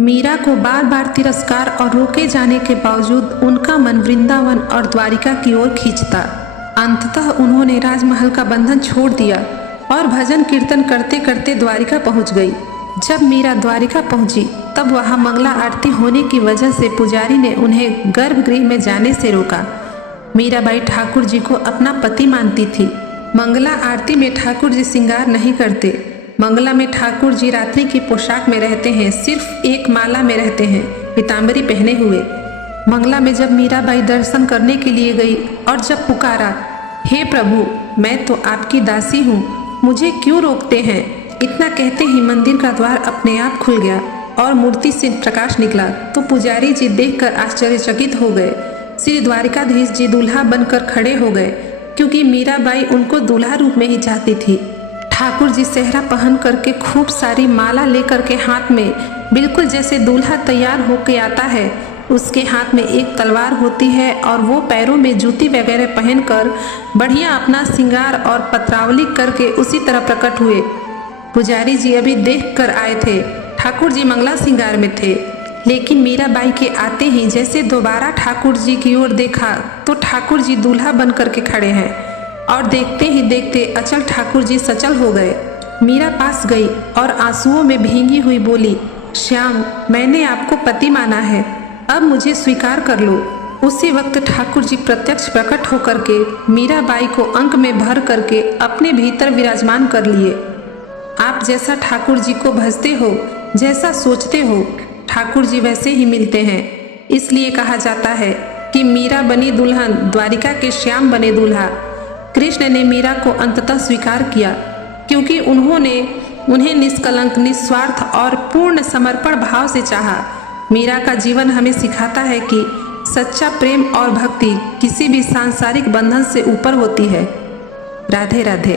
मीरा को बार बार तिरस्कार और रोके जाने के बावजूद उनका मन वृंदावन और द्वारिका की ओर खींचता। अंततः उन्होंने राजमहल का बंधन छोड़ दिया और भजन कीर्तन करते करते द्वारिका पहुंच गई। जब मीरा द्वारिका पहुंची तब वहां मंगला आरती होने की वजह से पुजारी ने उन्हें गर्भगृह में जाने से रोका। मीराबाई ठाकुर जी को अपना पति मानती थी। मंगला आरती में ठाकुर जी श्रृंगार नहीं करते। मंगला में ठाकुर जी रात्रि की पोशाक में रहते हैं, सिर्फ एक माला में रहते हैं, पीताम्बरी पहने हुए। मंगला में जब मीराबाई दर्शन करने के लिए गई और जब पुकारा, हे प्रभु, मैं तो आपकी दासी हूँ, मुझे क्यों रोकते हैं? इतना कहते ही मंदिर का द्वार अपने आप खुल गया और मूर्ति से प्रकाश निकला तो पुजारी जी देखकर आश्चर्यचकित हो गए। श्री द्वारिकाधीश जी दूल्हा बनकर खड़े हो गए, क्योंकि मीराबाई उनको दूल्हा रूप में ही चाहती थी। ठाकुर जी सेहरा पहन करके खूब सारी माला लेकर के हाथ में, बिल्कुल जैसे दूल्हा तैयार होके आता है, उसके हाथ में एक तलवार होती है और वो पैरों में जूती वगैरह पहनकर बढ़िया अपना श्रृंगार और पत्रावली करके उसी तरह प्रकट हुए। पुजारी जी अभी देख कर आए थे, ठाकुर जी मंगला श्रृंगार में थे, लेकिन मीराबाई के आते ही जैसे दोबारा ठाकुर जी की ओर देखा तो ठाकुर जी दूल्हा बन करके खड़े हैं और देखते ही देखते अचल ठाकुर जी सचल हो गए। मीरा पास गई और आंसुओं में भींगी हुई बोली, श्याम, मैंने आपको पति माना है, अब मुझे स्वीकार कर लो। उसी वक्त ठाकुर जी प्रत्यक्ष प्रकट होकर के मीराबाई को अंक में भर करके अपने भीतर विराजमान कर लिए। आप जैसा ठाकुर जी को भजते हो, जैसा सोचते हो, ठाकुर जी वैसे ही मिलते हैं। इसलिए कहा जाता है कि मीरा बनी दुल्हन, द्वारिका के श्याम बने दूल्हा। कृष्ण ने मीरा को अंततः स्वीकार किया, क्योंकि उन्हें निष्कलंक, निस्वार्थ और पूर्ण समर्पण भाव से चाहा। मीरा का जीवन हमें सिखाता है कि सच्चा प्रेम और भक्ति किसी भी सांसारिक बंधन से ऊपर होती है। राधे राधे।